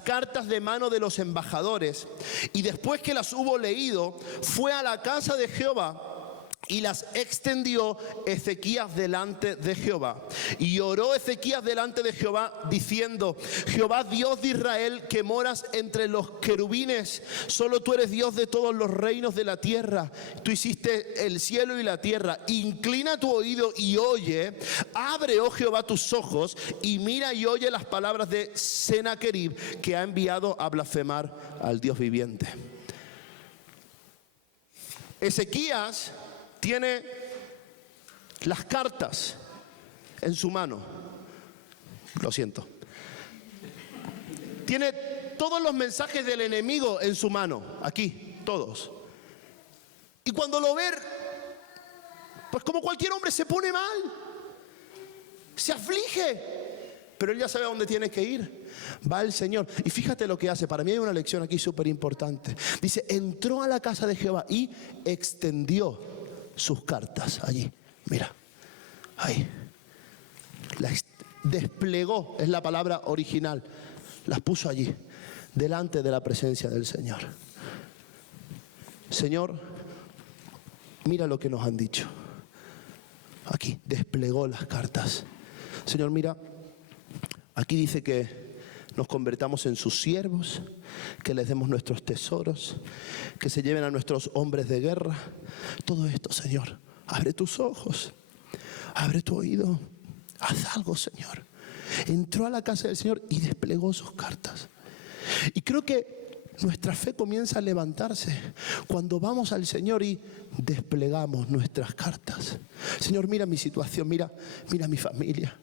cartas de mano de los embajadores, y después que las hubo leído, fue a la casa de Jehová y las extendió Ezequías delante de Jehová. Y oró Ezequías delante de Jehová diciendo, Jehová Dios de Israel, que moras entre los querubines, solo tú eres Dios de todos los reinos de la tierra. Tú hiciste el cielo y la tierra. Inclina tu oído y oye. Abre, oh Jehová, tus ojos y mira y oye las palabras de Sennacherib, que ha enviado a blasfemar al Dios viviente. Ezequías tiene las cartas en su mano. Lo siento. Tiene todos los mensajes del enemigo en su mano. Aquí, todos. Y cuando lo ve, pues como cualquier hombre se pone mal. Se aflige. Pero él ya sabe a dónde tiene que ir. Va el Señor. Y fíjate lo que hace. Para mí hay una lección aquí súper importante. Dice, entró a la casa de Jehová y extendió sus cartas allí, mira, ahí, las desplegó, es la palabra original, las puso allí, delante de la presencia del Señor. Señor, mira lo que nos han dicho. Aquí, desplegó las cartas. Señor, mira, aquí dice que nos convertamos en sus siervos, que les demos nuestros tesoros, que se lleven a nuestros hombres de guerra. Todo esto, Señor, abre tus ojos, abre tu oído, haz algo, Señor. Entró a la casa del Señor y desplegó sus cartas. Y creo que nuestra fe comienza a levantarse cuando vamos al Señor y desplegamos nuestras cartas. Señor, mira mi situación, mira mi familia.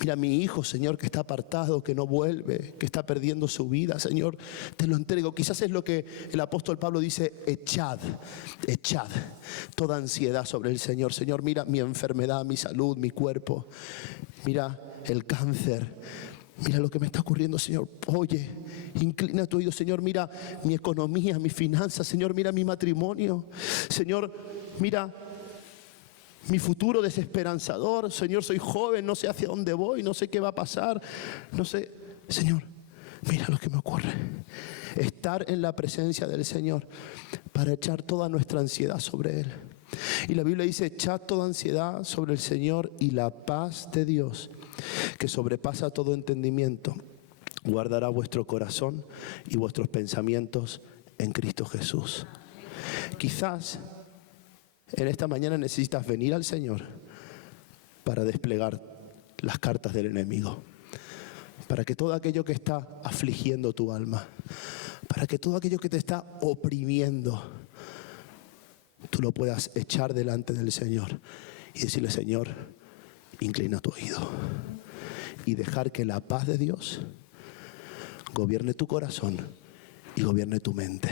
Mira a mi hijo, Señor, que está apartado, que no vuelve, que está perdiendo su vida. Señor, te lo entrego. Quizás es lo que el apóstol Pablo dice, echad toda ansiedad sobre el Señor. Señor, mira mi enfermedad, mi salud, mi cuerpo. Mira el cáncer. Mira lo que me está ocurriendo, Señor. Oye, inclina tu oído, Señor. Mira mi economía, mi finanzas. Señor, mira mi matrimonio. Señor, mira mi futuro desesperanzador. Señor, soy joven, no sé hacia dónde voy, no sé qué va a pasar, no sé. Señor, mira lo que me ocurre. Estar en la presencia del Señor para echar toda nuestra ansiedad sobre Él. Y la Biblia dice, echad toda ansiedad sobre el Señor y la paz de Dios, que sobrepasa todo entendimiento, guardará vuestro corazón y vuestros pensamientos en Cristo Jesús. Quizás en esta mañana necesitas venir al Señor para desplegar las cartas del enemigo, para que todo aquello que está afligiendo tu alma, para que todo aquello que te está oprimiendo, tú lo puedas echar delante del Señor y decirle: Señor, inclina tu oído, y dejar que la paz de Dios gobierne tu corazón y gobierne tu mente.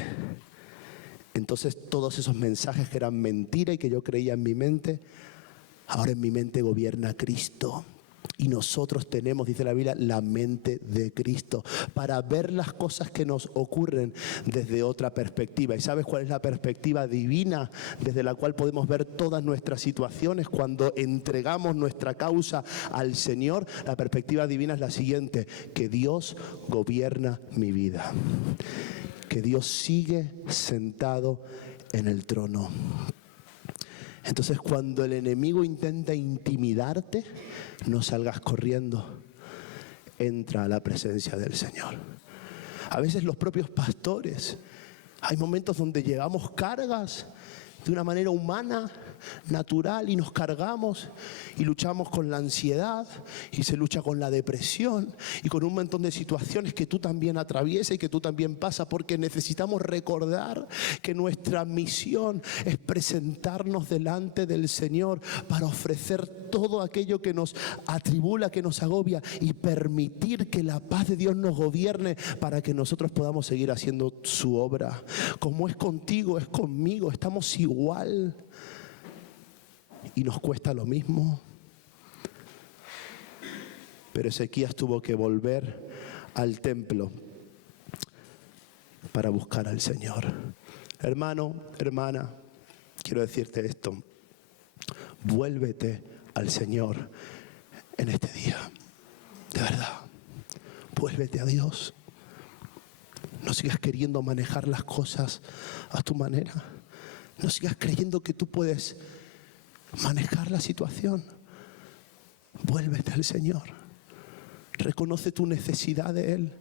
Entonces todos esos mensajes que eran mentira y que yo creía en mi mente, ahora en mi mente gobierna Cristo. Y nosotros tenemos, dice la Biblia, la mente de Cristo para ver las cosas que nos ocurren desde otra perspectiva. ¿Y sabes cuál es la perspectiva divina desde la cual podemos ver todas nuestras situaciones cuando entregamos nuestra causa al Señor? La perspectiva divina es la siguiente: que Dios gobierna mi vida, que Dios sigue sentado en el trono. Entonces, cuando el enemigo intenta intimidarte, no salgas corriendo. Entra a la presencia del Señor. A veces los propios pastores, hay momentos donde llevamos cargas de una manera humana, natural, y nos cargamos y luchamos con la ansiedad, y se lucha con la depresión y con un montón de situaciones que tú también atraviesas y que tú también pasas, porque necesitamos recordar que nuestra misión es presentarnos delante del Señor para ofrecer todo aquello que nos atribula, que nos agobia, y permitir que la paz de Dios nos gobierne para que nosotros podamos seguir haciendo su obra. Como es contigo, es conmigo, estamos igual. Y nos cuesta lo mismo. Pero Ezequías tuvo que volver al templo para buscar al Señor. Hermano, hermana, quiero decirte esto: vuélvete al Señor en este día. De verdad, vuélvete a Dios. No sigas queriendo manejar las cosas a tu manera. No sigas creyendo que tú puedes manejar la situación. Vuélvete al Señor. Reconoce tu necesidad de Él.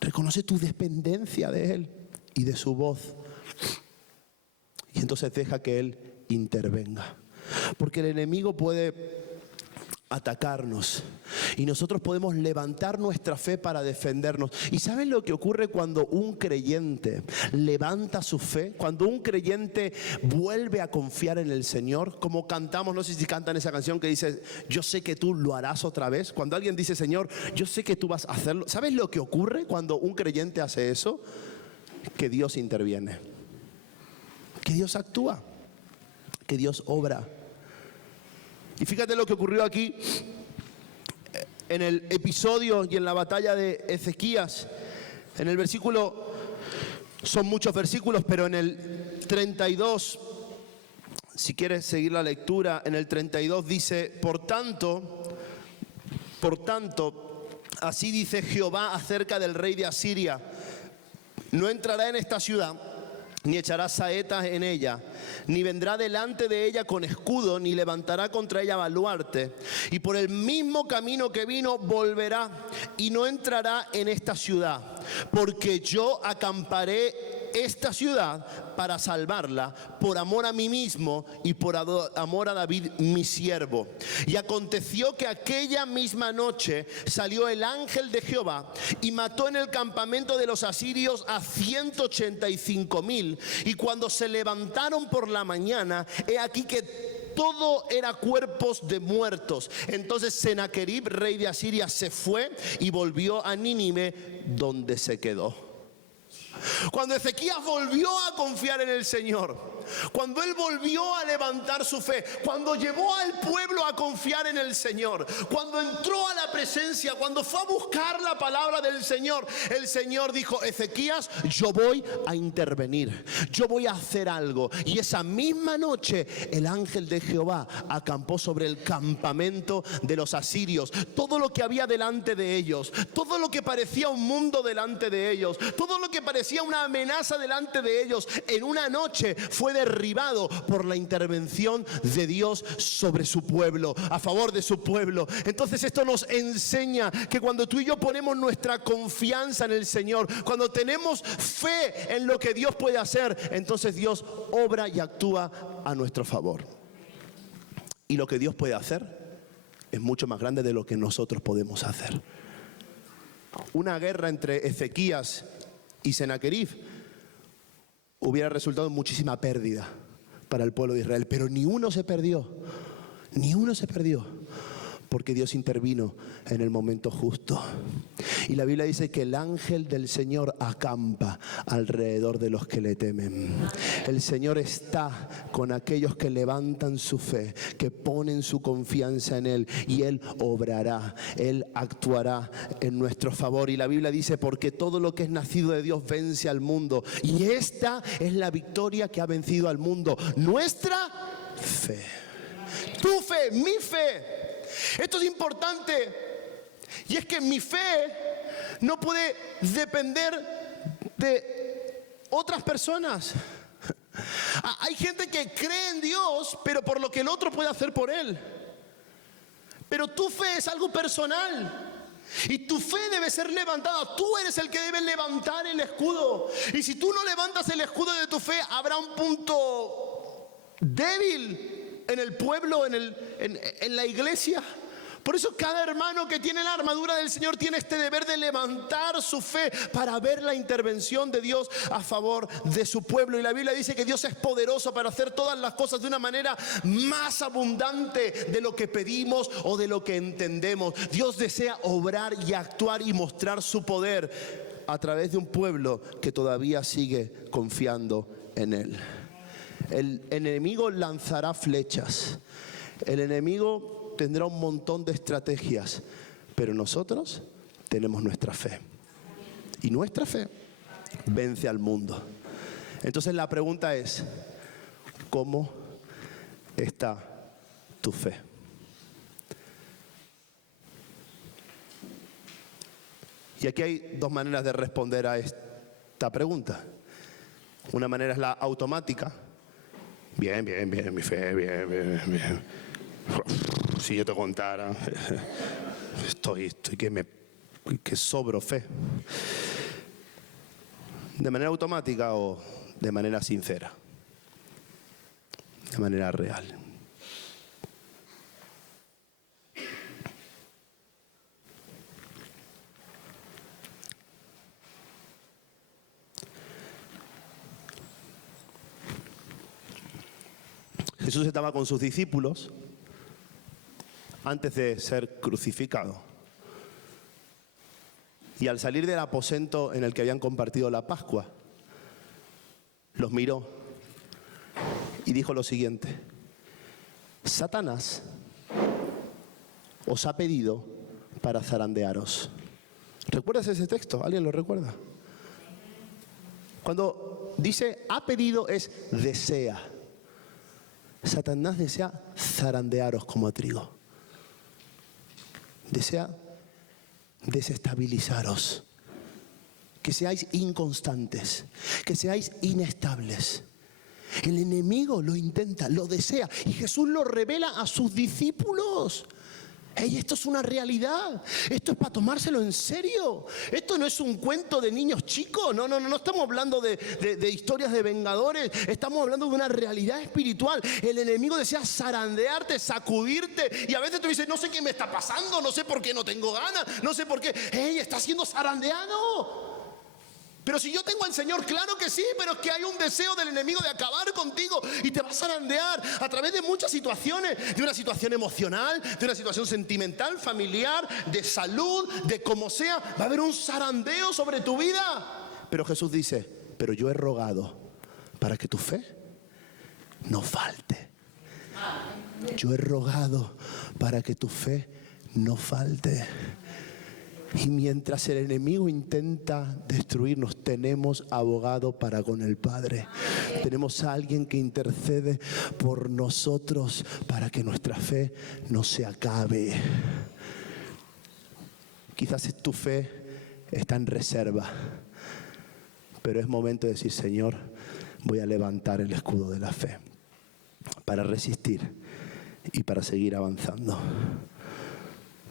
Reconoce tu dependencia de Él y de su voz. Y entonces deja que Él intervenga. Porque el enemigo puede atacarnos y nosotros podemos levantar nuestra fe para defendernos. ¿Y saben lo que ocurre cuando un creyente levanta su fe? Cuando un creyente vuelve a confiar en el Señor, como cantamos, no sé si cantan esa canción que dice: yo sé que tú lo harás otra vez. Cuando alguien dice: Señor, yo sé que tú vas a hacerlo. ¿Sabes lo que ocurre cuando un creyente hace eso? Que Dios interviene, que Dios actúa, que Dios obra. Y fíjate lo que ocurrió aquí en el episodio y en la batalla de Ezequías. En el versículo, son muchos versículos, pero en el 32, si quieres seguir la lectura, en el 32 dice: por tanto, así dice Jehová acerca del rey de Asiria: no entrará en esta ciudad, ni echará saetas en ella, ni vendrá delante de ella con escudo, ni levantará contra ella baluarte. Y por el mismo camino que vino volverá, y no entrará en esta ciudad, porque yo acamparé esta ciudad para salvarla, por amor a mí mismo y por amor a David mi siervo. Y aconteció que aquella misma noche salió el ángel de Jehová y mató en el campamento de los asirios a 185,000. Y cuando se levantaron por la mañana, he aquí que todo era cuerpos de muertos. Entonces Sennacherib, rey de Asiria, se fue y volvió a Nínive, donde se quedó. Cuando Ezequías volvió a confiar en el Señor, cuando él volvió a levantar su fe, cuando llevó al pueblo a confiar en el Señor, cuando entró a la presencia, cuando fue a buscar la palabra del Señor, el Señor dijo: Ezequías, yo voy a intervenir, yo voy a hacer algo. Y esa misma noche el ángel de Jehová acampó sobre el campamento de los asirios. Todo lo que había delante de ellos, todo lo que parecía un mundo delante de ellos, todo lo que parecía una amenaza delante de ellos, en una noche fue derribado por la intervención de Dios sobre su pueblo, a favor de su pueblo. Entonces esto nos enseña que cuando tú y yo ponemos nuestra confianza en el Señor, cuando tenemos fe en lo que Dios puede hacer, entonces Dios obra y actúa a nuestro favor. Y lo que Dios puede hacer es mucho más grande de lo que nosotros podemos hacer. una guerra entre Ezequías y Sennacherib hubiera resultado en muchísima pérdida para el pueblo de Israel, pero ni uno se perdió, porque Dios intervino en el momento justo. Y la Biblia dice que el ángel del Señor acampa alrededor de los que le temen. El Señor está con aquellos que levantan su fe, que ponen su confianza en Él, y Él obrará, Él actuará en nuestro favor. Y la Biblia dice, porque todo lo que es nacido de Dios vence al mundo, y esta es la victoria que ha vencido al mundo: nuestra fe. Tu fe, mi fe. Esto es importante, y es que mi fe no puede depender de otras personas. Hay gente que cree en Dios, pero por lo que el otro puede hacer por él. Pero tu fe es algo personal, y tu fe debe ser levantada. Tú eres el que debe levantar el escudo. Y si tú no levantas el escudo de tu fe, habrá un punto débil en el pueblo, en la iglesia. Por eso cada hermano que tiene la armadura del Señor tiene este deber de levantar su fe para ver la intervención de Dios a favor de su pueblo. Y la Biblia dice que Dios es poderoso para hacer todas las cosas de una manera más abundante de lo que pedimos o de lo que entendemos. Dios desea obrar y actuar y mostrar su poder a través de un pueblo que todavía sigue confiando en Él. El enemigo lanzará flechas. El enemigo tendrá un montón de estrategias, pero nosotros tenemos nuestra fe. Y nuestra fe vence al mundo. Entonces la pregunta es, ¿cómo está tu fe? Y aquí hay dos maneras de responder a esta pregunta. Una manera es la automática. Bien, mi fe, bien. Si yo te contara, estoy que sobro fe. De manera automática o de manera sincera, de manera real. Jesús estaba con sus discípulos antes de ser crucificado. Y al salir del aposento en el que habían compartido la Pascua, los miró y dijo lo siguiente: Satanás os ha pedido para zarandearos. ¿Recuerdas ese texto? ¿Alguien lo recuerda? Cuando dice ha pedido es desea. Satanás desea zarandearos como a trigo. Desea desestabilizaros, que seáis inconstantes, que seáis inestables. El enemigo lo intenta, lo desea, y Jesús lo revela a sus discípulos. Hey, esto es una realidad, esto es para tomárselo en serio. Esto no es un cuento de niños chicos, no estamos hablando de historias de vengadores, estamos hablando de una realidad espiritual. El enemigo desea zarandearte, sacudirte, y a veces tú dices, no sé qué me está pasando, no sé por qué no tengo ganas, no sé por qué. Hey, está siendo zarandeado. Pero si yo tengo al Señor, claro que sí, pero es que hay un deseo del enemigo de acabar contigo y te va a zarandear a través de muchas situaciones, de una situación emocional, de una situación sentimental, familiar, de salud, de como sea. Va a haber un zarandeo sobre tu vida. Pero Jesús dice, pero yo he rogado para que tu fe no falte. Yo he rogado para que tu fe no falte. Y mientras el enemigo intenta destruirnos, tenemos abogado para con el Padre. Tenemos a alguien que intercede por nosotros para que nuestra fe no se acabe. Quizás tu fe está en reserva, pero es momento de decir, Señor, voy a levantar el escudo de la fe para resistir y para seguir avanzando.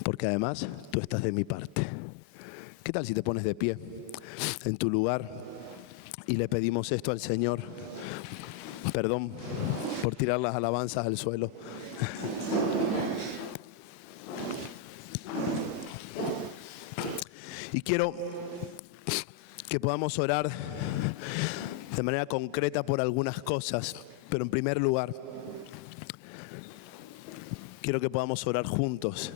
Porque además tú estás de mi parte. ¿Qué tal si te pones de pie en tu lugar y le pedimos esto al Señor? Perdón por tirar las alabanzas al suelo. Y quiero que podamos orar de manera concreta por algunas cosas, pero en primer lugar, quiero que podamos orar juntos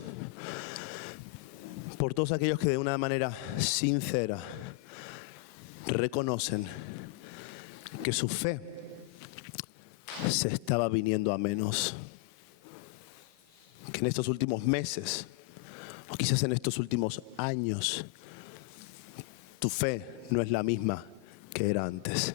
por todos aquellos que de una manera sincera reconocen que su fe se estaba viniendo a menos. Que en estos últimos meses, o quizás en estos últimos años, tu fe no es la misma que era antes.